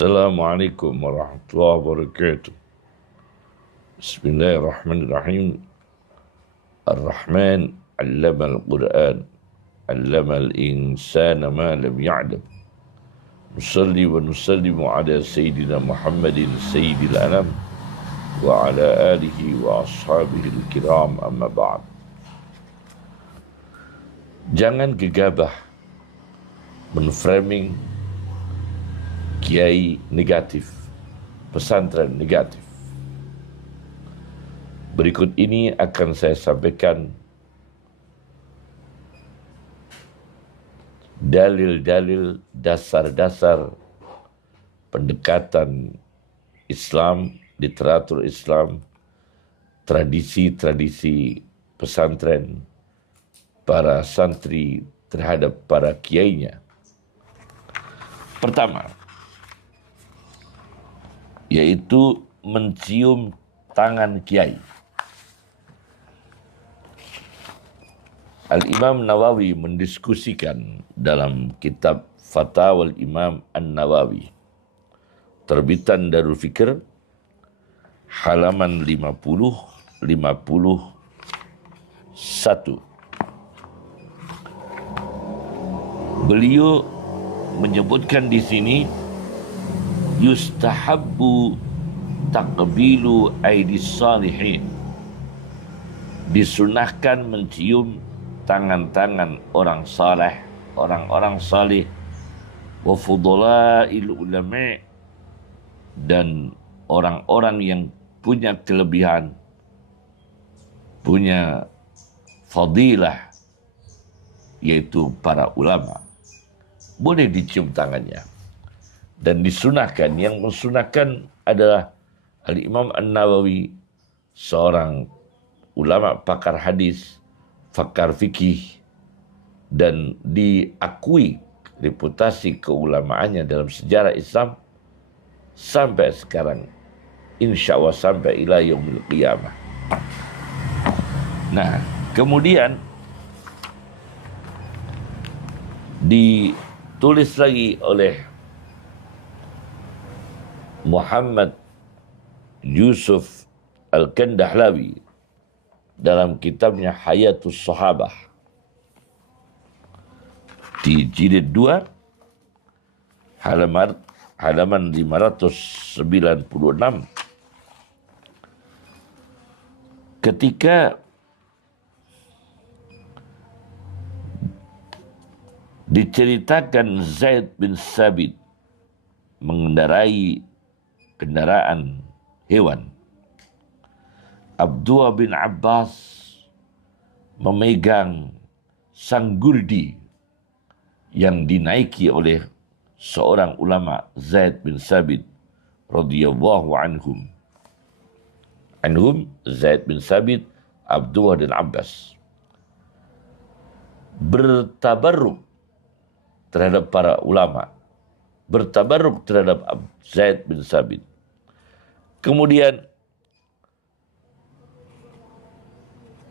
Assalamualaikum warahmatullahi wabarakatuh. Bismillahirrahmanirrahim. Ar-Rahman 'allama al-Qur'an, 'allama al-insana ma lam ya'lam. Nusalli wa nusallimu ala sayyidina Muhammadin sayyidil anam wa ala alihi wa ashabihi al-kiram, amma ba'd. Jangan gegabah menframing kiai negatif, pesantren negatif. Berikut ini akan saya sampaikan dalil-dalil dasar-dasar pendekatan Islam, literatur Islam, tradisi-tradisi pesantren, para santri terhadap para kiainya. Pertama, yaitu mencium tangan kiai. Al-Imam Nawawi mendiskusikan dalam kitab Fatawal Imam An-Nawawi, terbitan Darul Fikr, halaman 50-51. Beliau menyebutkan di sini yustahabbu taqbilu aidis salihin, disunahkan mencium tangan-tangan orang saleh, orang-orang salih, wa fudalail ulama, dan orang-orang yang punya kelebihan, punya fadilah, yaitu para ulama. Boleh dicium tangannya. Dan disunahkan, yang mensunahkan adalah Al-Imam An-Nawawi, seorang ulama pakar hadis, pakar fikih, dan diakui reputasi keulamaannya dalam sejarah Islam sampai sekarang, insya Allah sampai ila yaumil qiyamah. Nah, kemudian ditulis lagi oleh Muhammad Yusuf Al-Kandahlawi dalam kitabnya Hayatus Sahabah di jilid 2 halaman 596, ketika diceritakan Zaid bin Sabit mengendarai kendaraan hewan, Abdullah bin Abbas memegang sanggurdi yang dinaiki oleh seorang ulama, Zaid bin Sabit radhiyallahu anhum. Zaid bin Sabit, Abdullah bin Abbas bertabarruk terhadap para ulama, bertabarruk terhadap Zaid bin Sabit. Kemudian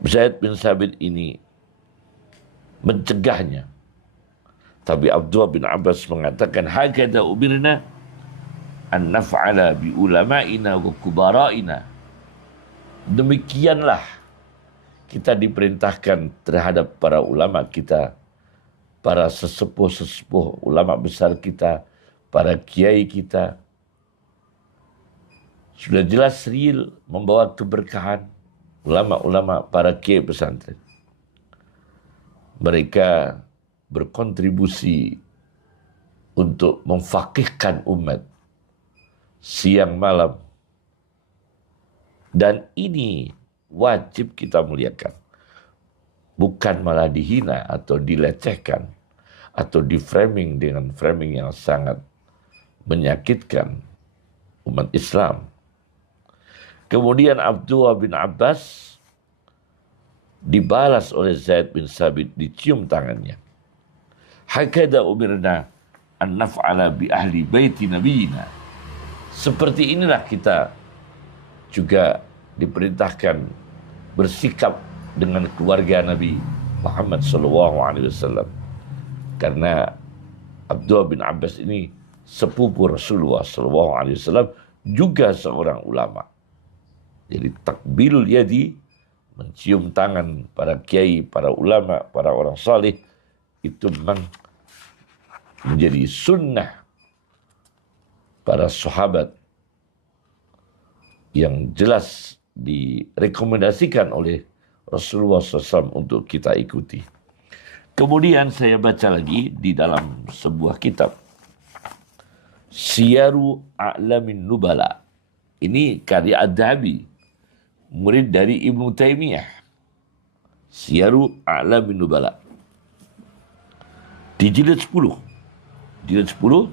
Zaid bin Sabit ini mencegahnya. Tapi Abdullah bin Abbas mengatakan, hakadha umirna an naf'ala bi ulama'ina wa kubara'ina. Demikianlah kita diperintahkan terhadap para ulama kita, para sesepuh-sesepuh ulama besar kita, para kiai kita. Sudah jelas real membawa keberkahan ulama-ulama, para kiai pesantren. Mereka berkontribusi untuk memfaqihkan umat siang malam. Dan ini wajib kita muliakan. Bukan malah dihina atau dilecehkan atau diframing dengan framing yang sangat menyakitkan umat Islam. Kemudian Abdullah bin Abbas dibalas oleh Zaid bin Sabit, dicium tangannya. Hakada umirna an naf'ala bi ahli baiti nabiyina. Seperti inilah kita juga diperintahkan bersikap dengan keluarga Nabi Muhammad SAW. Karena Abdullah bin Abbas ini sepupu Rasulullah SAW, juga seorang ulama. Jadi takbilul yadi, mencium tangan para kiai, para ulama, para orang saleh, itu memang menjadi sunnah para sahabat yang jelas direkomendasikan oleh Rasulullah SAW untuk kita ikuti. Kemudian saya baca lagi di dalam sebuah kitab, Siyaru A'lamin Nubala. Ini karya Ad-Dhahabi, murid dari Ibnu Taimiyah. Siyaru A'lamin Nubala. Di jilid 10. Jilid 10,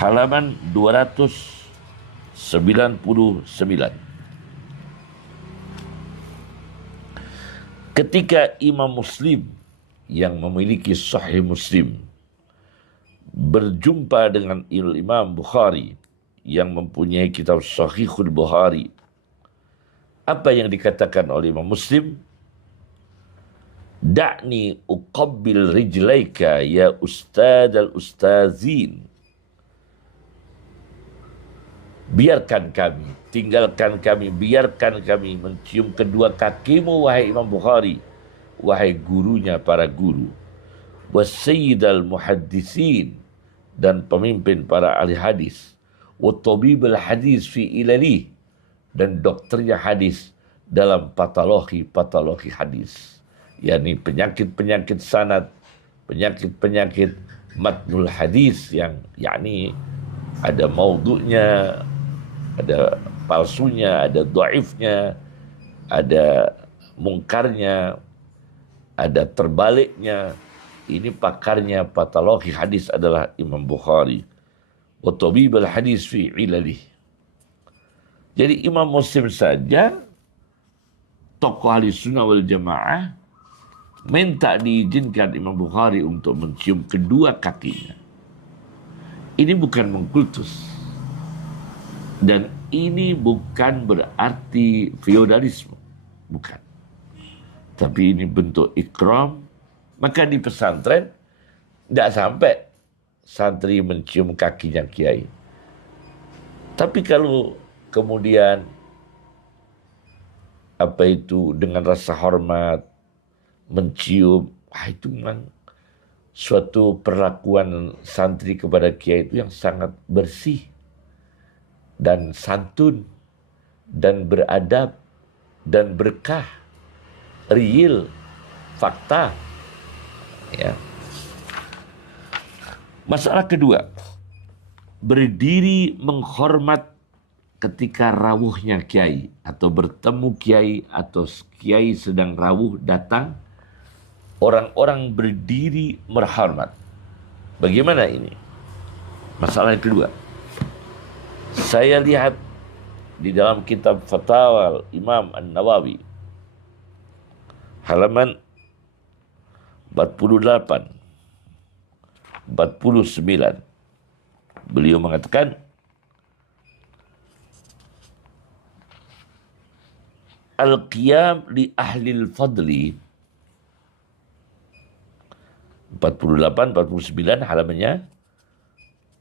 halaman 299. Ketika Imam Muslim yang memiliki Sahih Muslim berjumpa dengan Imam Bukhari yang mempunyai kitab Sahihul Bukhari, apa yang dikatakan oleh Imam Muslim? Da'ni uqabbil rijlaika ya ustad al-ustazin. Biarkan kami, tinggalkan kami, biarkan kami mencium kedua kakimu, wahai Imam Bukhari, wahai gurunya para guru. Wassayyidal muhaddisin, dan pemimpin para ahli hadis. Wattabibul hadis fi ilalih, dan dokternya hadis dalam patologi hadis. yakni penyakit-penyakit sanad, penyakit-penyakit matnul hadis yang yakni ada maudhu'nya, ada palsunya, ada dhaifnya, ada mungkarnya, ada terbaliknya. Ini pakarnya patologi hadis adalah Imam Bukhari. Wa tabibul hadis fi ilalih. Jadi Imam Muslim saja, tokoh ahli sunnah wal jamaah, minta diizinkan Imam Bukhari untuk mencium kedua kakinya. Ini bukan mengkultus. Dan ini bukan berarti feodalisme. Bukan. Tapi ini bentuk ikram. Maka di pesantren tidak sampai santri mencium kakinya kiai. Tapi kalau kemudian apa itu dengan rasa hormat mencium, itu memang suatu perlakuan santri kepada kiai itu yang sangat bersih dan santun dan beradab dan berkah, real, fakta. Ya. Masalah kedua, berdiri menghormat ketika rawuhnya kiai atau bertemu kiai atau kiai sedang rawuh datang, orang-orang berdiri merhormat. Bagaimana ini? Masalah yang kedua, saya lihat di dalam kitab Fatwa Imam An-Nawawi halaman 48, 49. Beliau mengatakan, al-qiyam li ahlil fadli, 48, 49 halamannya,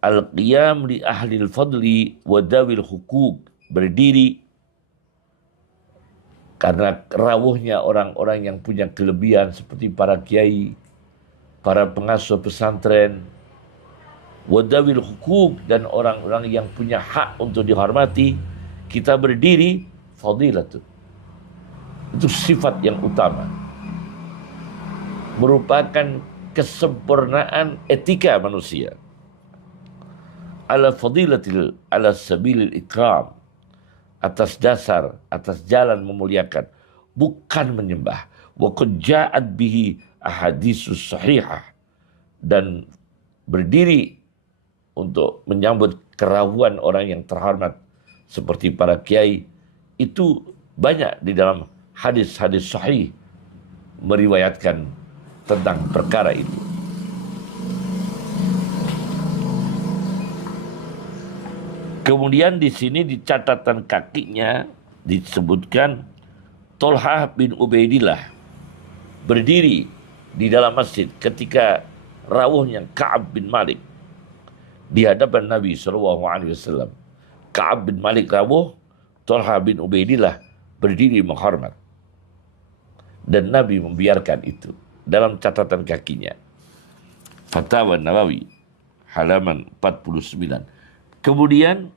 al-qiyam li ahlil fadli wa dawil hukuk, berdiri karena rawuhnya orang-orang yang punya kelebihan seperti para kiai, para pengasuh pesantren, wadawil hukuk, dan orang-orang yang punya hak untuk dihormati, kita berdiri, fadilatun. Itu sifat yang utama. Merupakan kesempurnaan etika manusia. Ala fadilatil, ala sabilil ikram. Atas dasar, atas jalan memuliakan, bukan menyembah. Wa qad ja'at bihi ahaditsus sahihah, dan berdiri untuk menyambut kerawuan orang yang terhormat seperti para kiai, itu banyak di dalam hadis-hadis sahih meriwayatkan tentang perkara itu. Kemudian di sini di catatan kakinya disebutkan Tolhah bin Ubaidillah berdiri di dalam masjid ketika rawuhnya Ka'ab bin Malik. di hadapan Nabi SAW. Ka'ab bin Malik rawuh, Talha bin Ubaidillah berdiri menghormat. Dan Nabi membiarkan itu dalam catatan kakinya. Fatwa Nawawi, halaman 49. Kemudian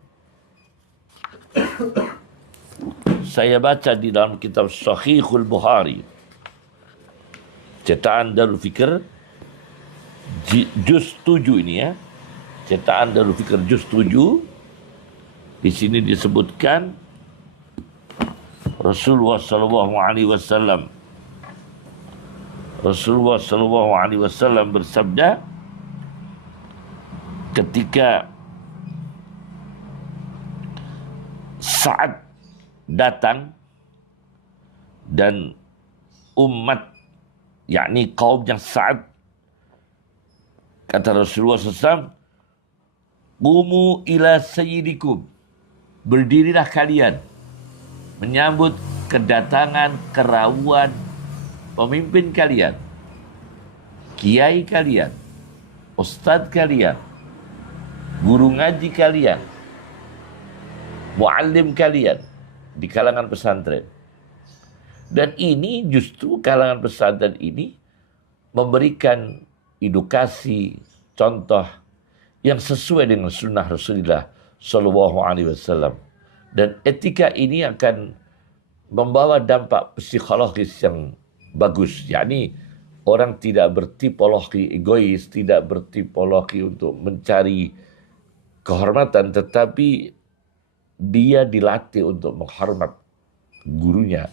saya baca di dalam kitab Sahihul Bukhari, cetakan Darul Fikr, juz 7 ini ya. Cetakan Darul Fikr juz 7. Di sini disebutkan Rasulullah sallallahu alaihi wasallam bersabda ketika Sa'ad datang dan umat, yakni kaumnya Sa'ad, kata Rasulullah SAW, "Qumu ila sayyidikum." Berdirilah kalian menyambut kedatangan kerawuan pemimpin kalian, kiai kalian, ustadz kalian, guru ngaji kalian, muallim kalian di kalangan pesantren. Dan ini justru kalangan pesantren ini memberikan edukasi, contoh yang sesuai dengan sunnah Rasulullah Sallallahu Alaihi Wasallam. Dan etika ini akan membawa dampak psikologis yang bagus. Yakni orang tidak bertipologi egois, tidak bertipologi untuk mencari kehormatan, tetapi dia dilatih untuk menghormat gurunya,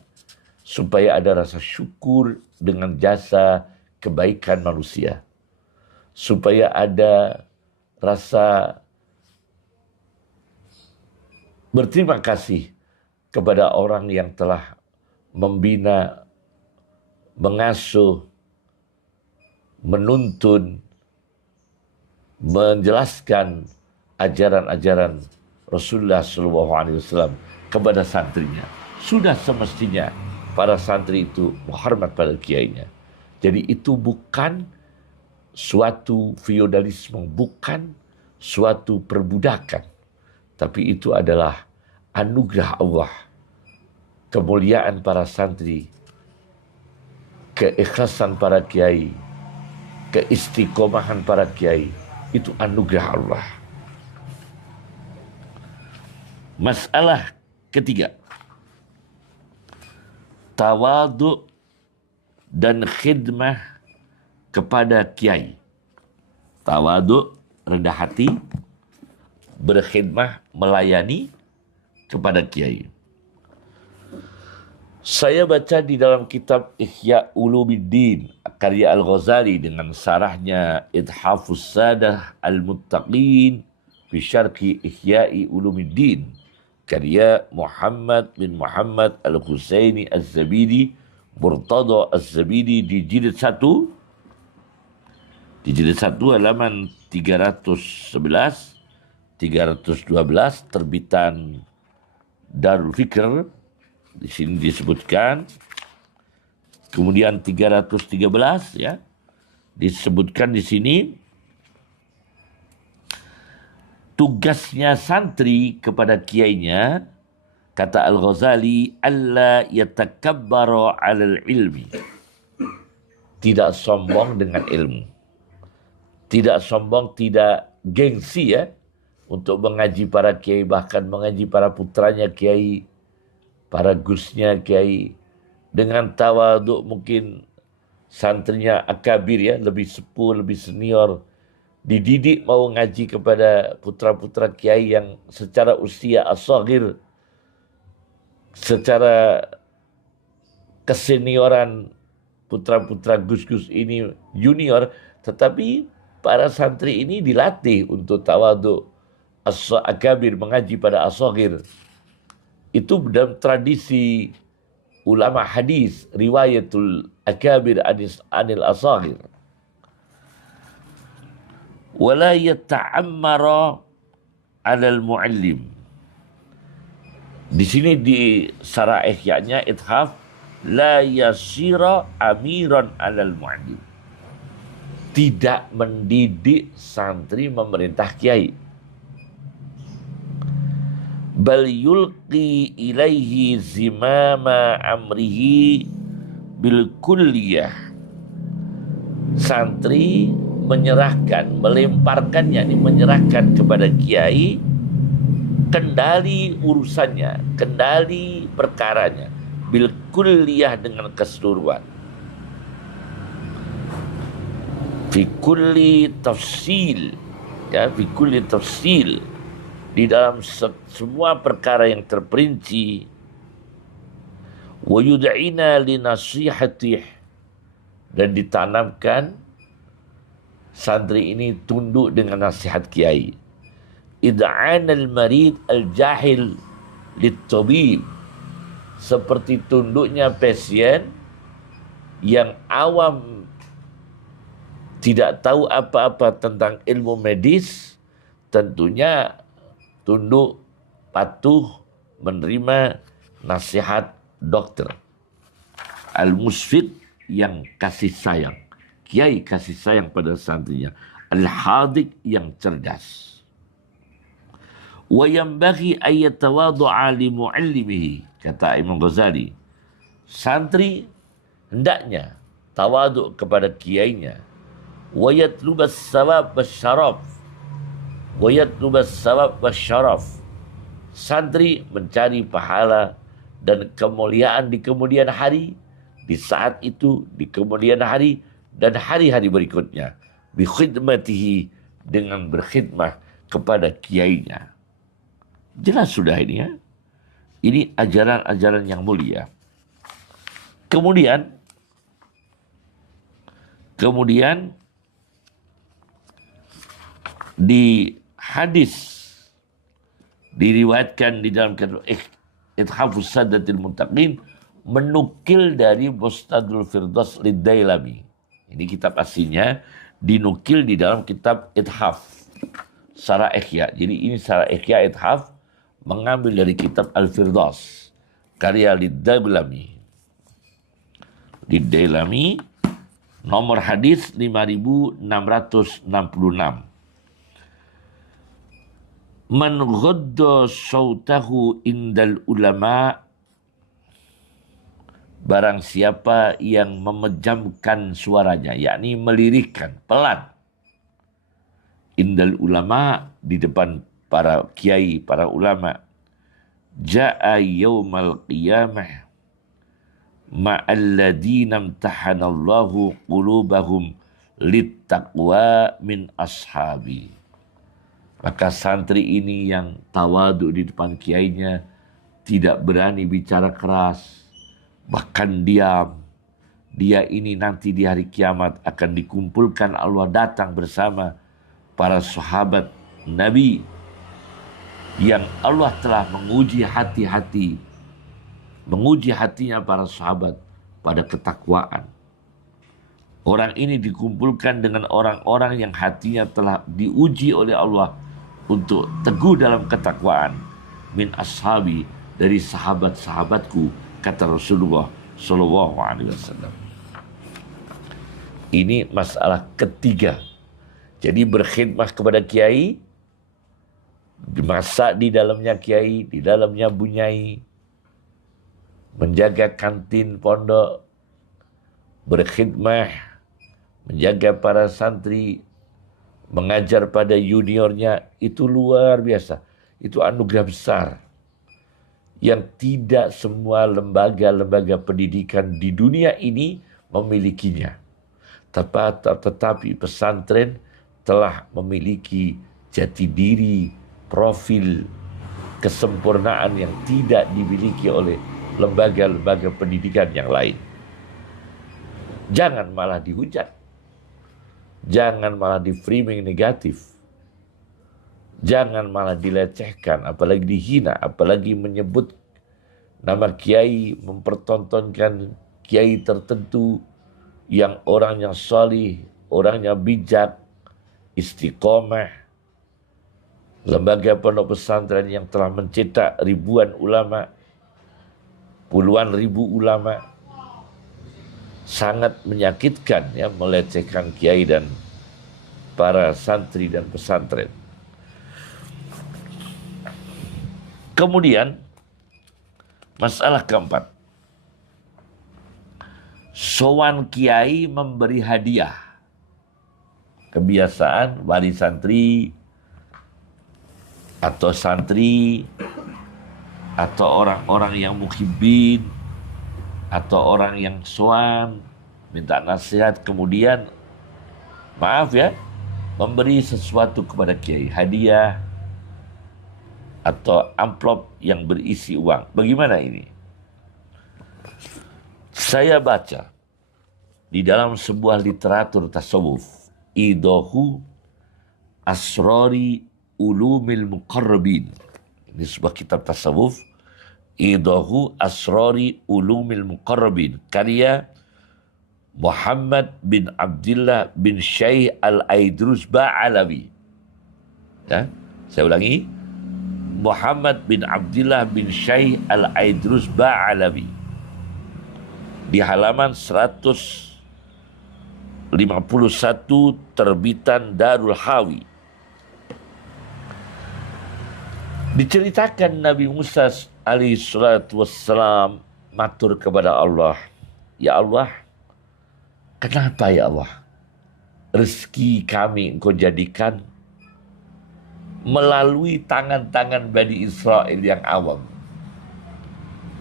supaya ada rasa syukur dengan jasa kebaikan manusia, supaya ada rasa berterima kasih kepada orang yang telah membina, mengasuh, menuntun, menjelaskan ajaran-ajaran Rasulullah SAW kepada santrinya. Sudah semestinya para santri itu menghormat pada kiainya. Jadi itu bukan suatu feodalisme, bukan suatu perbudakan, tapi itu adalah anugerah Allah, kemuliaan para santri, keikhlasan para kiai, keistiqomahan para kiai, itu anugerah Allah. Masalah ketiga, tawadu dan khidmah kepada kiai. Tawadu, rendah hati, berkhidmah, melayani kepada kiai. Saya baca di dalam kitab Ihya Ulumuddin karya Al-Ghazali dengan sarahnya Ithafus Sadah Al-Muttaqin fi Syarhi Ihya'i Ulumuddin karya Muhammad bin Muhammad Al-Husaini Az-Zabidi Murtada Az-Zabidi di jilid 1 halaman 311 312 terbitan Darul Fikr. Di sini disebutkan, kemudian 313 ya, disebutkan di sini tugasnya santri kepada kiainya, kata Al-Ghazali, alla yatakabbaru 'alal ilmi. Tidak sombong dengan ilmu. Tidak sombong, tidak gengsi ya, untuk mengaji para kiai, bahkan mengaji para putranya kiai, para gusnya kiai, dengan tawaduk. Mungkin santrinya akabir ya, lebih sepuh, lebih senior, dididik mau ngaji kepada putra-putra kiai yang secara usia as-saghir, secara kesenioran putra-putra gus-gus ini junior, tetapi para santri ini dilatih untuk tawaduk, akabir, mengaji pada as-saghir. Itu dalam tradisi ulama hadis, riwayatul akabir anil as-saghir. Wala yata'ammara 'alal mu'allim. Di sini di sarah ihya'nya Ithaf, la yasira amiran 'alal mu'allim. tidak mendidik santri memerintah kiai. Bal yulqi ilaihi zimama amrihi bil kulliyah. Santri menyerahkan, melemparkannya, menyerahkan kepada kiai kendali urusannya, kendali perkaranya, bil kulliyah dengan keseluruhan. Fi kulli tafsil, ya, fi kulli tafsil, di dalam semua perkara yang terperinci. Wa yud'ina li nasihatih, dan ditanamkan santri ini tunduk dengan nasihat kiai. Id'an al-marid al-jahil lit-tabib, seperti tunduknya pasien yang awam, tidak tahu apa-apa tentang ilmu medis, tentunya tunduk, patuh, menerima nasihat dokter. Al-musfid, yang kasih sayang. Kiai kasih sayang pada santrinya. Al-hadik, yang cerdas. Wa yanbaghi ay yatawadhu'a li mu'allimihi, kata Imam Ghazali. Santri hendaknya tawaduk kepada kiainya. Wa yatlubas sawab wasyaraf. Wa yatlubas sawab wasyaraf. Santri mencari pahala dan kemuliaan di kemudian hari, di saat itu, di kemudian hari, dan hari-hari berikutnya. Bi khidmatihi, dengan berkhidmah kepada kiainya. Jelas sudah ini, ya. Ini ajaran-ajaran yang mulia. Kemudian di hadis diriwayatkan di dalam kitab Ithafus Sadatil Muttaqin, menukil dari Bustadul Firdaus Lid-Dailami. Ini kitab aslinya dinukil di dalam kitab Ithaf Syarah Ihya. Jadi ini Syarah Ihya Ithaf mengambil dari kitab Al-Firdaus karya Lid-Dailami. Lid-Dailami, nomor hadis 5666. Man ghadda sautahu indal ulama, barang siapa yang memejamkan suaranya, yakni melirikkan, pelan, indal ulama, di depan para kiai, para ulama, ja'a yaumal qiyamah ma'alladina imtahanallahu qulubahum littaqwa min ashabi. Maka santri ini yang tawaduk di depan kiainya, tidak berani bicara keras, bahkan diam. Dia ini nanti di hari kiamat akan dikumpulkan, Allah datang bersama para sahabat Nabi yang Allah telah menguji hati-hati, menguji hatinya para sahabat pada ketakwaan. Orang ini dikumpulkan dengan orang-orang yang hatinya telah diuji oleh Allah untuk teguh dalam ketakwaan. Min ashabi, dari sahabat-sahabatku, kata Rasulullah Shallallahu Alaihi Wasallam. Ini masalah ketiga. Jadi berkhidmah kepada kiai, masak di dalamnya kiai, di dalamnya bunyai, menjaga kantin pondok, berkhidmah, menjaga para santri, mengajar pada juniornya, itu luar biasa. Itu anugerah besar yang tidak semua lembaga-lembaga pendidikan di dunia ini memilikinya. Tetapi pesantren telah memiliki jati diri, profil, kesempurnaan yang tidak dimiliki oleh lembaga-lembaga pendidikan yang lain. Jangan malah dihujat. Jangan malah di-framing negatif. Jangan malah dilecehkan, apalagi dihina, apalagi menyebut nama kiai, mempertontonkan kiai tertentu yang orangnya salih, orangnya bijak, istiqomah. Lembaga pondok pesantren yang telah mencetak ribuan ulama, puluhan ribu ulama, sangat menyakitkan, ya, melecehkan kiai dan para santri dan pesantren. Kemudian masalah keempat, sowan kiai memberi hadiah. Kebiasaan wali santri atau santri atau orang-orang yang muhibbin atau orang yang sowan minta nasihat, kemudian maaf ya, memberi sesuatu kepada kiai, hadiah atau amplop yang berisi uang. Bagaimana ini? Saya baca di dalam sebuah literatur tasawuf, Idahu Asrari Ulumil Muqarrabin. Ini sebuah kitab tasawuf, Idahu Asrari Ulumil Muqarrabin, karya Muhammad bin Abdullah bin Syekh Al-Aidrus Ba'alawi. Ya, saya ulangi, Muhammad bin Abdullah bin Syekh Al-Aidrus Ba'alawi, di halaman 151 terbitan Darul Hawi. Diceritakan Nabi Musa alaihi salatu wassalam matur kepada Allah, ya Allah, kenapa ya Allah rezeki kami Engkau jadikan melalui tangan-tangan Bani Israel yang awam.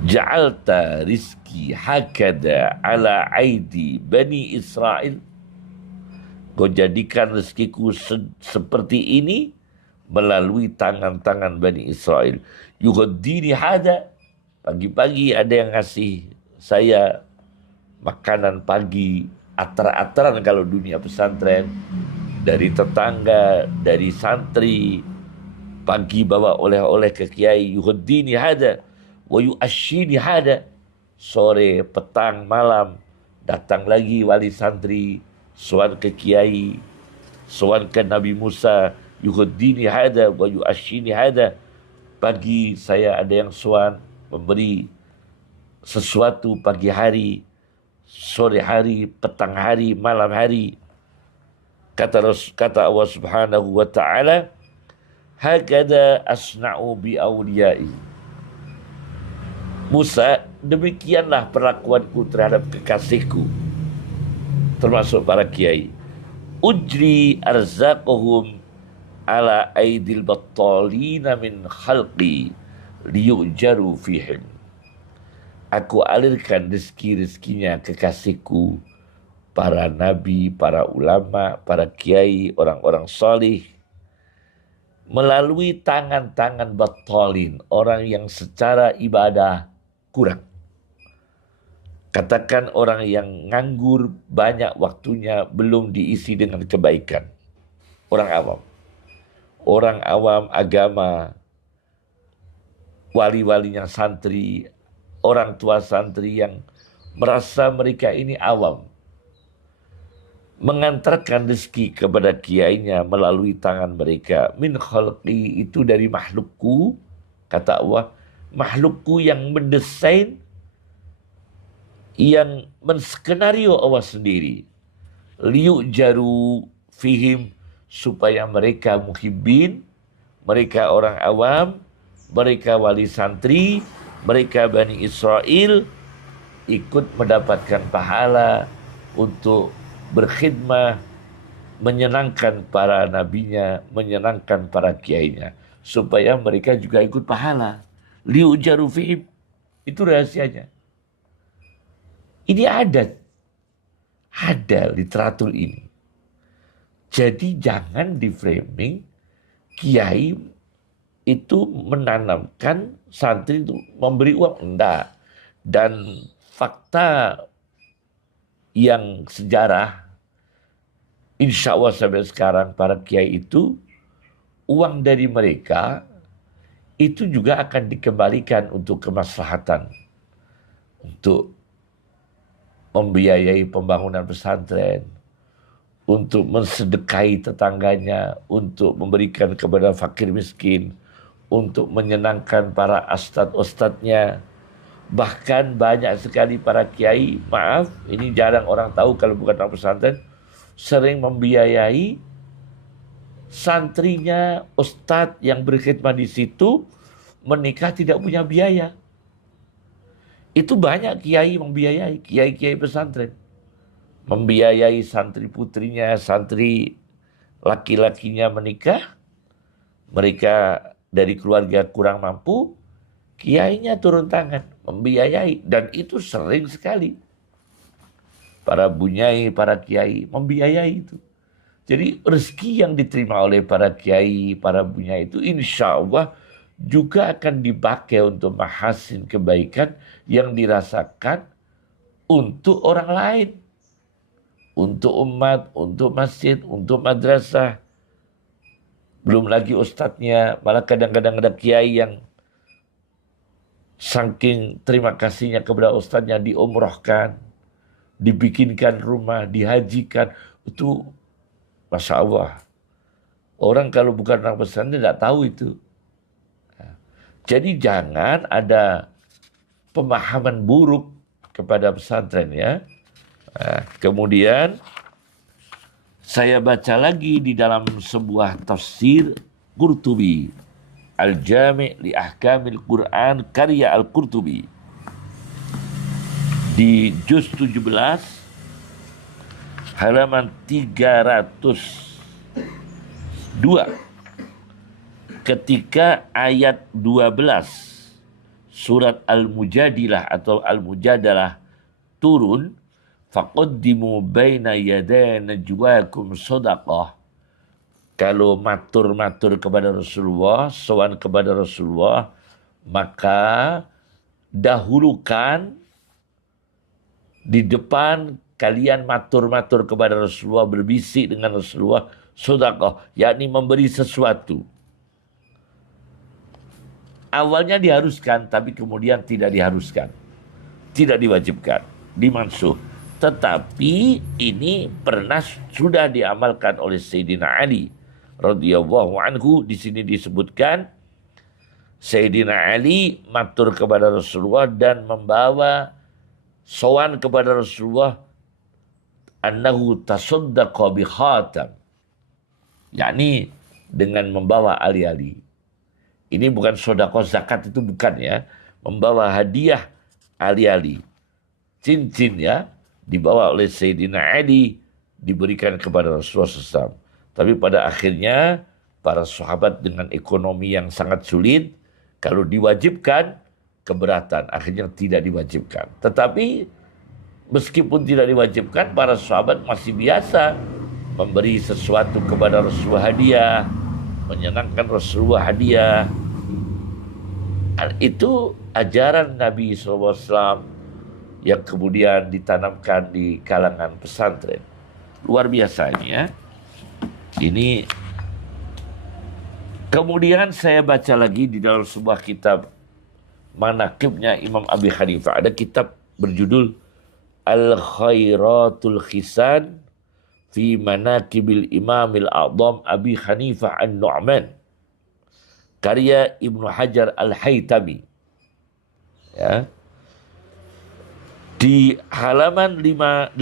Ja'alta rizki hakada ala aidi Bani Israel. Kau jadikan rezekiku seperti ini melalui tangan-tangan Bani Israel. Yuhaddini hada. Pagi-pagi ada yang ngasih saya makanan pagi, atar-ataran kalau dunia pesantren, dari tetangga, dari santri, pagi bawa oleh-oleh ke kiai, yuhaddini hada wa yu'ashini hada, sore, petang, malam datang lagi wali santri, sowan ke kiai, sowan ke Nabi Musa, yuhaddini hada wa yu'ashini hada. Pagi saya ada yang sowan memberi sesuatu pagi hari, sore hari, petang hari, malam hari. Kata Allah Subhanahu wa ta'ala, hakada asna'u bi awliyai. Musa, demikianlah perlakuanku terhadap kekasihku, termasuk para kiai. Ujri arzaqahum ala aidil battalina min khalqi liyujaru fihim. Aku alirkan rezeki-rezekinya kekasihku, para nabi, para ulama, para kiai, orang-orang salih, melalui tangan-tangan battalin, orang yang secara ibadah kurang. Katakan orang yang nganggur, banyak waktunya belum diisi dengan kebaikan. Orang awam. Orang awam agama, wali-walinya santri, orang tua santri yang merasa mereka ini awam, mengantarkan rezeki kepada kiainya melalui tangan mereka. Min khalqi, itu dari makhlukku, kata Allah, makhlukku yang mendesain, yang menskenario Allah sendiri. Liyujaru fihim, supaya mereka muhibbin, mereka orang awam, mereka wali santri, mereka Bani Israel, ikut mendapatkan pahala untuk berkhidmah, menyenangkan para nabinya, menyenangkan para kiainya, supaya mereka juga ikut pahala. Liujaru fihim, itu rahasianya. Ini ada literatur ini. Jadi jangan di framing kiai itu menanamkan santri itu memberi uang, enggak. Dan fakta yang sejarah, insya Allah sampai sekarang para kiai itu, uang dari mereka itu juga akan dikembalikan untuk kemaslahatan, untuk membiayai pembangunan pesantren, untuk mensedekahi tetangganya, untuk memberikan kepada fakir miskin, untuk menyenangkan para ustadz-ustadznya. Bahkan banyak sekali para kiai, maaf, ini jarang orang tahu kalau bukan orang pesantren, sering membiayai santrinya, ustadz yang berkhidmat di situ menikah tidak punya biaya. Itu banyak kiai membiayai, kiai-kiai pesantren. Membiayai santri putrinya, santri laki-lakinya menikah. Mereka dari keluarga kurang mampu, kiainya turun tangan, membiayai. Dan itu sering sekali. Para bunyai, para kiai membiayai itu. Jadi rezeki yang diterima oleh para kiai, para bunyai itu insya Allah juga akan dipakai untuk mahasin kebaikan yang dirasakan untuk orang lain. Untuk umat, untuk masjid, untuk madrasah. Belum lagi ustadznya, malah kadang-kadang ada kiai yang saking terima kasihnya kepada ustadznya diumrohkan, dibikinkan rumah, dihajikan. Itu Masya Allah. Orang kalau bukan orang pesantren tidak tahu itu. Jadi jangan ada pemahaman buruk kepada pesantren ya. Kemudian saya baca lagi di dalam sebuah tafsir Qurtubi, Al-Jami' li Ahkamil Quran karya Al-Qurtubi. Di juz 17 halaman 302 ketika ayat 12 surat Al-Mujadilah atau Al-Mujadalah turun, faqaddimu baina yaday najwakum shadaqah. Kalau matur-matur kepada Rasulullah, sowan kepada Rasulullah, maka dahulukan di depan kalian matur-matur kepada Rasulullah, berbisik dengan Rasulullah, shadaqah, yakni memberi sesuatu. Awalnya diharuskan, tapi kemudian tidak diharuskan. Tidak diwajibkan, dimansuh. Tetapi ini pernah sudah diamalkan oleh Sayyidina Ali radhiyallahu anhu. Di sini disebutkan Sayyidina Ali matur kepada Rasulullah dan membawa sowan kepada Rasulullah annahu tasaddaqa bi khatam, yakni dengan membawa ali-ali. Ini bukan sedekah zakat, itu bukan ya. Membawa hadiah ali-ali, cincin ya, dibawa oleh Sayyidina Ali, diberikan kepada Rasulullah SAW. Tapi pada akhirnya para sahabat dengan ekonomi yang sangat sulit, kalau diwajibkan keberatan, akhirnya tidak diwajibkan. Tetapi meskipun tidak diwajibkan, para sahabat masih biasa memberi sesuatu kepada Rasulullah hadiah, menyenangkan Rasulullah hadiah. Itu ajaran Nabi SAW yang kemudian ditanamkan di kalangan pesantren. Luar biasanya. Ini kemudian saya baca lagi di dalam sebuah kitab manaqibnya Imam Abi Hanifah. Ada kitab berjudul Al-Khairatul Khisan fi Manaqibil Imamil A'zam Abi Hanifah An-Nu'man, karya Ibnu Hajar Al-Haytami. Ya. Di halaman 82,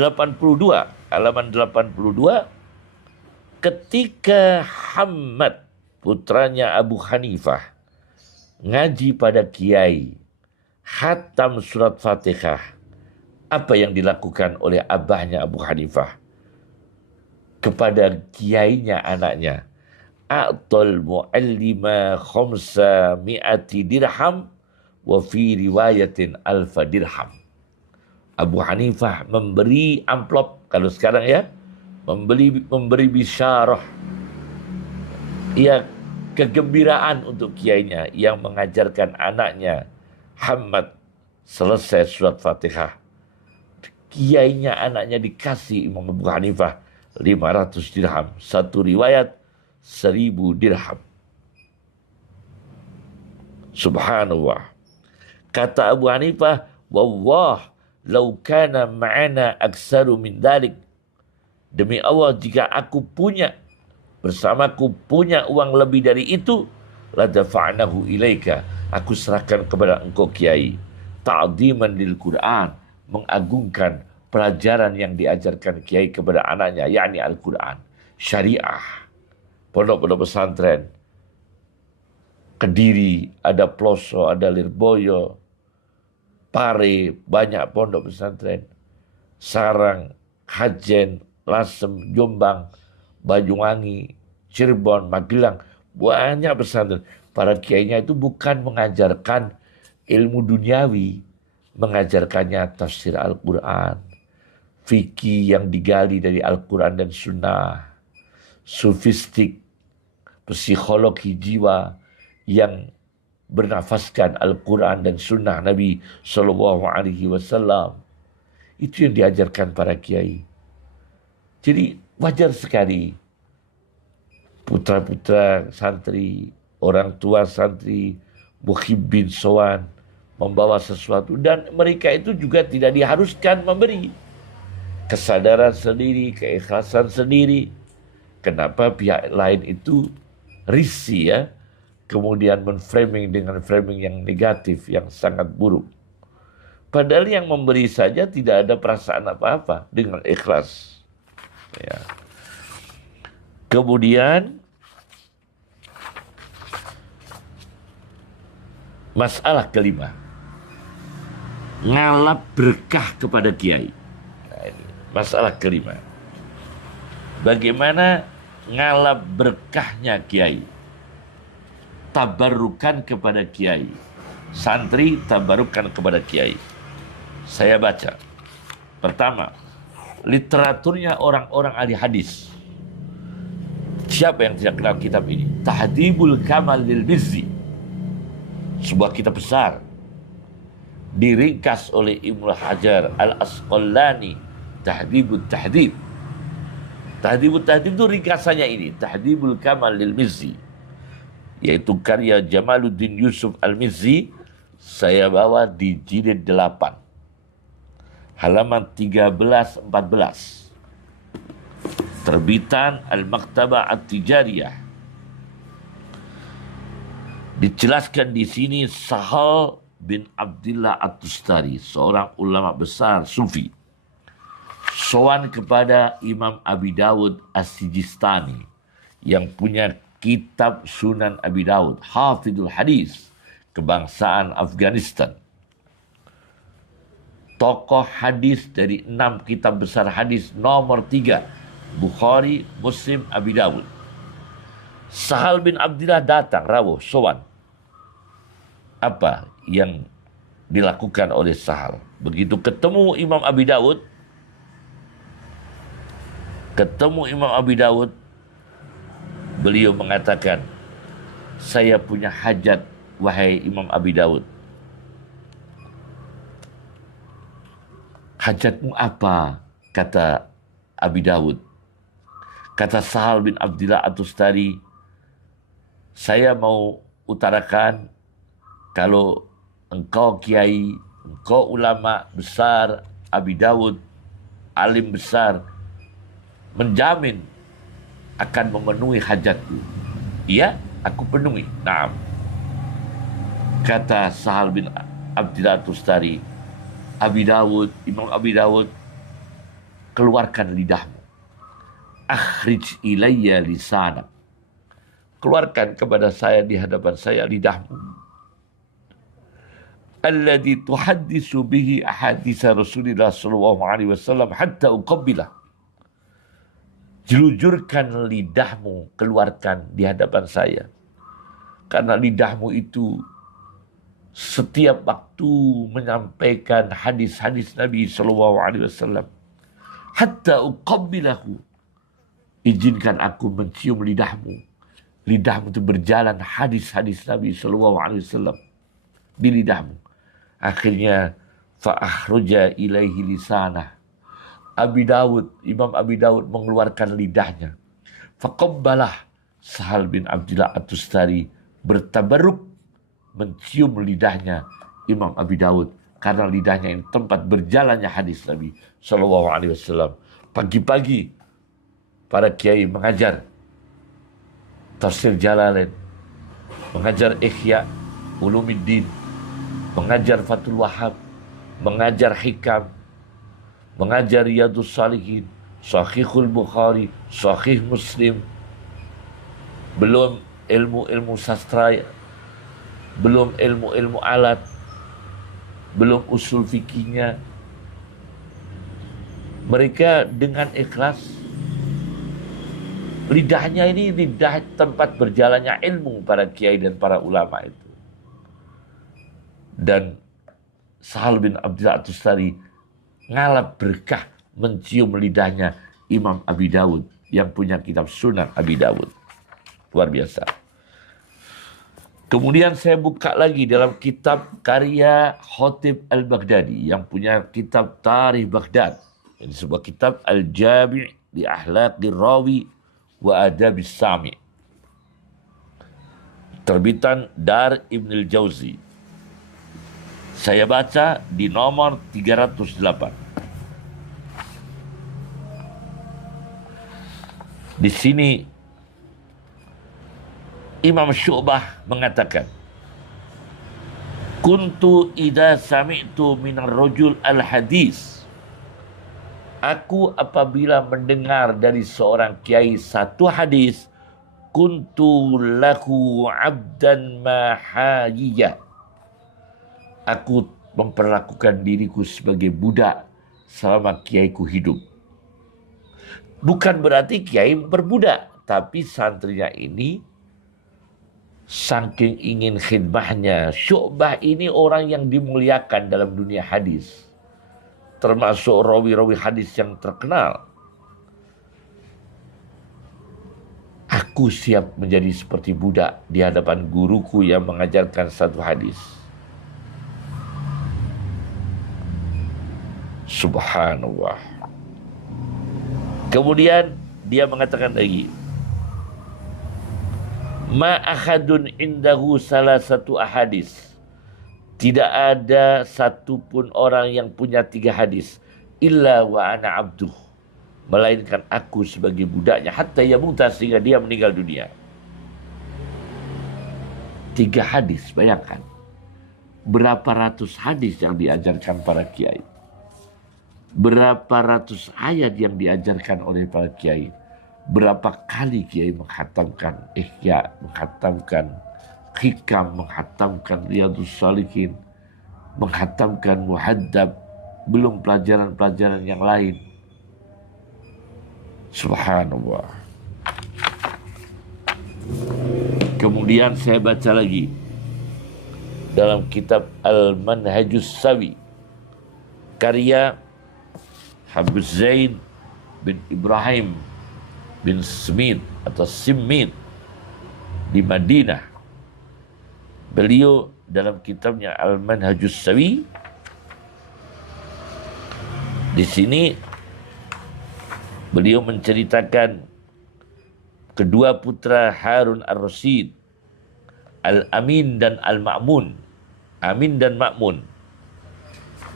ketika Hammad putranya Abu Hanifah ngaji pada kiai, khatam surat Fatihah, apa yang dilakukan oleh abahnya Abu Hanifah kepada kiainya anaknya? A'tal mu'allima khamsa mi'ati dirham wa fi riwayatin alfa dirham. Abu Hanifah memberi amplop, kalau sekarang ya, memberi bisyarah, ya, kegembiraan untuk kiainya yang mengajarkan anaknya Hammad selesai surat Fatihah. Kiainya anaknya dikasih Imam Abu Hanifah 500 dirham. Satu riwayat 1000 dirham. Subhanallah. Kata Abu Hanifah, wallah law kana ma'ana aksaru min dalik. Demi Allah, jika aku punya, bersamaku punya uang lebih dari itu, la dafa'nahu ilaika, aku serahkan kepada engkau kiai. Ta'ziman lil Quran, mengagungkan pelajaran yang diajarkan kiai kepada anaknya, yakni Al-Quran, syariah. pondok-pondok pesantren. Kediri, ada Ploso, ada Lirboyo, Pare, banyak pondok pesantren. Sarang, Kajen, Lasem, Jombang, Banyuwangi, Cirebon, Magelang, banyak pesantren. Para kiainya itu bukan mengajarkan ilmu duniawi, mengajarkannya tafsir Al-Quran, fikih yang digali dari Al-Quran dan Sunnah, sufistik, psikologi jiwa yang bernafaskan Al-Quran dan Sunnah Nabi Sallallahu Alaihi Wasallam. Itu yang diajarkan para kiai. Jadi wajar sekali putra-putra santri, orang tua santri, muhibbin sowan membawa sesuatu, dan mereka itu juga tidak diharuskan memberi. Kesadaran sendiri, keikhlasan sendiri. Kenapa pihak lain itu risih ya, kemudian menframing dengan framing yang negatif, yang sangat buruk. Padahal yang memberi saja tidak ada perasaan apa-apa dengan ikhlas. Ya. Kemudian masalah kelima, ngalap berkah kepada kiai. Nah, ini masalah kelima. Bagaimana ngalap berkahnya kiai? Tabarukan kepada kiai. Santri tabarukan kepada kiai. Saya baca. Pertama, literaturnya orang-orang ahli hadis. Siapa yang tidak kenal kitab ini? Tahdhibul Kamal lil Mizzi. Sebuah kitab besar. Diringkas oleh Ibnu Hajar Al-Asqalani. Tahdhibut Tahdhib. Tahdhibut Tahdhib itu ringkasannya ini. Tahdhibul Kamal lil Mizzi. Yaitu karya Jamaluddin Yusuf Al-Mizzi. Saya bawa di jilid 8. Halaman 13-14. Terbitan Al-Maktabah At-Tijariyah. Dijelaskan di sini Sahal bin Abdillah At-Tustari, seorang ulama besar Sufi, sowan kepada Imam Abi Dawud As-Sijistani yang punya kitab Sunan Abi Dawud, Hafidul Hadis, kebangsaan Afghanistan. Tokoh hadis dari 6 kitab besar hadis nomor 3, Bukhari, Muslim, Abi Dawud. Sahal bin Abdillah datang, rawuh, sowan. Apa yang dilakukan oleh Sahal? Begitu ketemu Imam Abi Dawud, beliau mengatakan, saya punya hajat, wahai Imam Abi Dawud. Hajatmu apa? Kata Abi Dawud. Kata Sahal bin Abdillah At-Tustari, saya mau utarakan, kalau engkau kiai, engkau ulama besar, Abi Dawud, alim besar, menjamin akan memenuhi hajatku. Iya, aku penuhi. Naam. Kata Sahal bin Abdillah Tustari, Abi Dawud, Imam Abi Dawud, keluarkan lidahmu. Akhrij ilayya lisanak. Keluarkan kepada saya, di hadapan saya, lidahmu. Alladhi tuhaddisu bihi ahaditha Rasulullah sallallahu alaihi wasallam hatta uqabbilah. Jelujurkan lidahmu, keluarkan di hadapan saya. Karena lidahmu itu setiap waktu menyampaikan hadis-hadis Nabi sallallahu alaihi wasallam. Hatta uqabbilahu. Izinkan aku mencium lidahmu. Lidahmu itu berjalan hadis-hadis Nabi sallallahu alaihi wasallam di lidahmu. Akhirnya fa akhraja ilaihi lisanah. Imam Abi Dawud mengeluarkan lidahnya. Faqabbalah. Sahal bin Abdillah At-Tustari bertabarruk, mencium lidahnya Imam Abi Dawud, karena lidahnya ini tempat berjalannya hadis Nabi sallallahu alaihi wasallam. Pagi-pagi para kiai mengajar tafsir Jalalain, mengajar Ihya Ulumuddin, mengajar Fathul Wahhab, mengajar Hikam, mengajar Riyadhus Shalihin, Sahihul Bukhari, Sahih Muslim, belum ilmu-ilmu sastra, belum ilmu-ilmu alat, belum usul fikihnya. Mereka dengan ikhlas, lidahnya ini lidah tempat berjalannya ilmu para kiai dan para ulama itu. Dan Sahal bin Abdullah At-Tustari ngalap berkah mencium lidahnya Imam Abi Dawud yang punya kitab Sunan Abi Dawud. Luar biasa. Kemudian saya buka lagi dalam kitab karya Khatib Al-Baghdadi yang punya kitab Tarikh Baghdad. Ini sebuah kitab Al-Jami' li Akhlaqir Rawi wa Adabis Sami'. Terbitan Dar Ibn Al-Jauzi. Saya baca di nomor 308. Di sini Imam Syu'bah mengatakan, kuntu idza sami'tu minar rajul al-hadis. Aku apabila mendengar dari seorang kiai satu hadis, kuntu lahu abdan mahayiyah. Aku memperlakukan diriku sebagai budak selama kiaiku hidup. Bukan berarti kiai berbudak, tapi santrinya ini saking ingin khidmahnya. Syu'bah ini orang yang dimuliakan dalam dunia hadis, termasuk rawi-rawi hadis yang terkenal. Aku siap menjadi seperti budak di hadapan guruku yang mengajarkan satu hadis. Subhanallah. Kemudian dia mengatakan lagi, ma ahadun indahu salah satu ahadis. Tidak ada satupun orang yang punya 3 hadis. Illa wa ana abduh. Melainkan aku sebagai budaknya. Hatta yamuta, sehingga dia meninggal dunia. 3 hadis, bayangkan. Berapa ratus hadis yang diajarkan para kiai. Berapa ratus ayat yang diajarkan oleh para kiai. Berapa kali kiai menghatamkan Ihya, menghatamkan Hikam, menghatamkan Riyadhus Shalihin, menghatamkan Muhaddab, belum pelajaran-pelajaran yang lain. Subhanallah. Kemudian saya baca lagi dalam kitab Al-Manhajus Sawi, karya Habib Zain bin Ibrahim bin Smith atau Simit di Madinah. Beliau dalam kitabnya Al-Manhajus Sawi, di sini beliau menceritakan kedua putra Harun Ar-Rasyid, Al-Amin dan Al-Ma'mun. Amin dan Ma'mun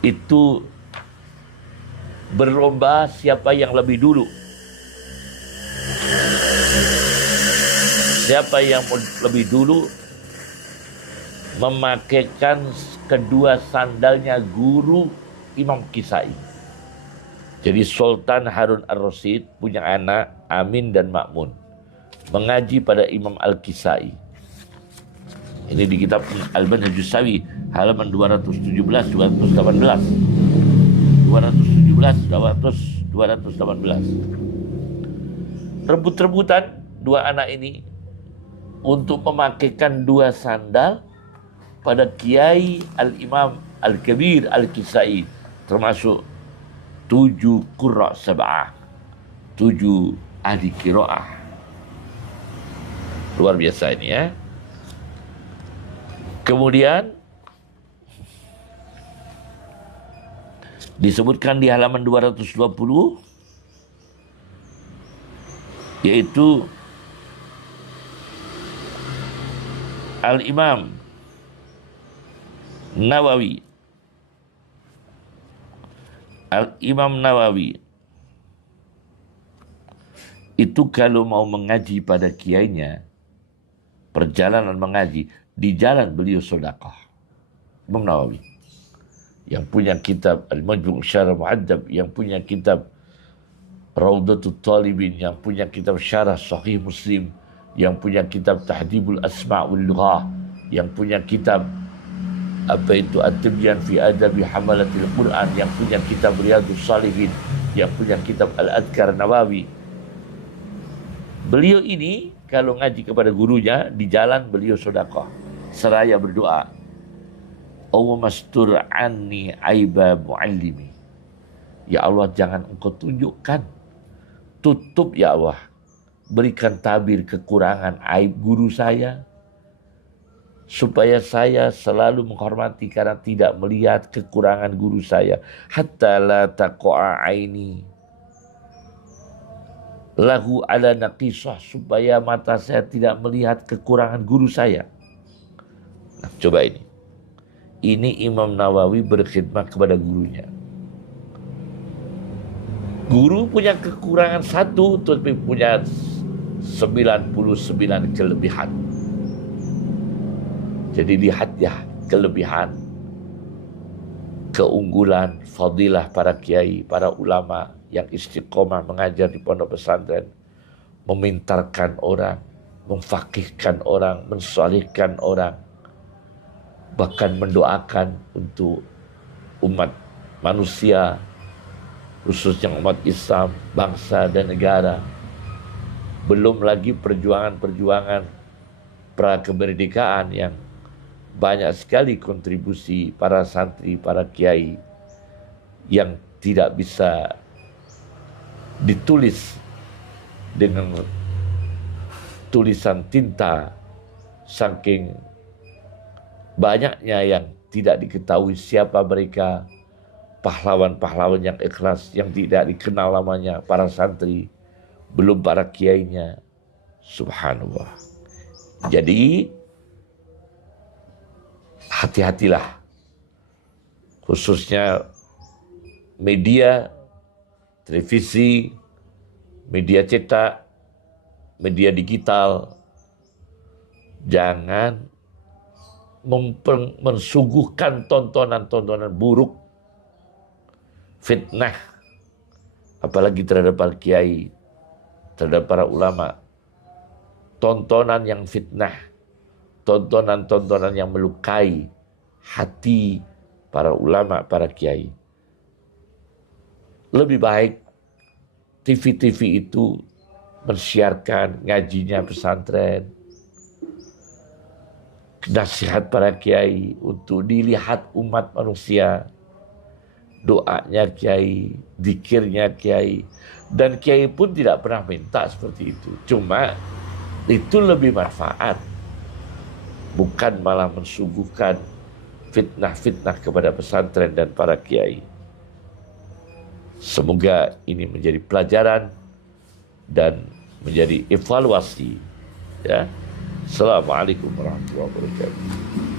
itu berlomba siapa yang lebih dulu. Siapa yang lebih dulu memakaikan kedua sandalnya guru Imam Kisai. Jadi Sultan Harun Ar-Rasyid punya anak Amin dan Ma'mun, mengaji pada Imam Al-Kisai. Ini di kitab Al-Manhajus Sawi halaman 217 218. 218. Rebut-rebutan dua anak ini untuk memakaikan 2 sandal pada Kiai Al-Imam Al-Kabir Al-Kisai, termasuk 7 qurra sab'ah, 7 ahli qiraah. Luar biasa ini ya. Kemudian disebutkan di halaman 220, yaitu Al-Imam Nawawi. Al-Imam Nawawi itu kalau mau mengaji pada kiainya, perjalanan mengaji, di jalan beliau sedekah. Imam Nawawi yang punya kitab Al-Majmu' Syarah Muhaddab, yang punya kitab Raudatul Talibin, yang punya kitab Syarah Sahih Muslim, yang punya kitab Tahdhibul Asma' wal Lughah, yang punya kitab At-Tibyan fi Adabi Hamalatil Quran, yang punya kitab Riyadhus Shalihin, yang punya kitab Al-Adhkar Nawawi. Beliau ini kalau ngaji kepada gurunya, di jalan beliau sedekah seraya berdoa, Allahumma mastur anni aiba muallimi. Ya Allah, jangan engkau tunjukkan, tutup ya Allah, berikan tabir kekurangan aib guru saya, supaya saya selalu menghormati karena tidak melihat kekurangan guru saya. Hatta la taqa'a aini lahu ala naqisah, supaya mata saya tidak melihat kekurangan guru saya. Nah, coba ini. Ini Imam Nawawi berkhidmat kepada gurunya. Guru punya kekurangan satu, tapi punya 99 kelebihan. Jadi lihat ya kelebihan, keunggulan, fadilah para kiai, para ulama yang istiqomah mengajar di pondok pesantren, memintarkan orang, memfaqihkan orang, mensolihkan orang, bahkan mendoakan untuk umat manusia, khususnya umat Islam, bangsa dan negara. Belum lagi perjuangan-perjuangan pra kemerdekaan yang banyak sekali kontribusi para santri, para kiai yang tidak bisa ditulis dengan tulisan tinta, saking banyaknya yang tidak diketahui siapa mereka, pahlawan-pahlawan yang ikhlas yang tidak dikenal namanya, para santri, belum para kiainya. Subhanallah. Jadi hati-hatilah, khususnya media, televisi, media cetak, media digital, jangan mensuguhkan tontonan-tontonan buruk, fitnah, apalagi terhadap para kiai, terhadap para ulama. Tontonan yang fitnah, tontonan-tontonan yang melukai hati para ulama, para kiai. Lebih baik TV-TV itu mensiarkan ngajinya pesantren, nasihat para kiai untuk dilihat umat manusia, doanya kiai, zikirnya kiai. Dan kiai pun tidak pernah minta seperti itu, cuma itu lebih manfaat, bukan malah mensuguhkan fitnah-fitnah kepada pesantren dan para kiai. Semoga ini menjadi pelajaran dan menjadi evaluasi. Ya. Assalamualaikum warahmatullahi wabarakatuh.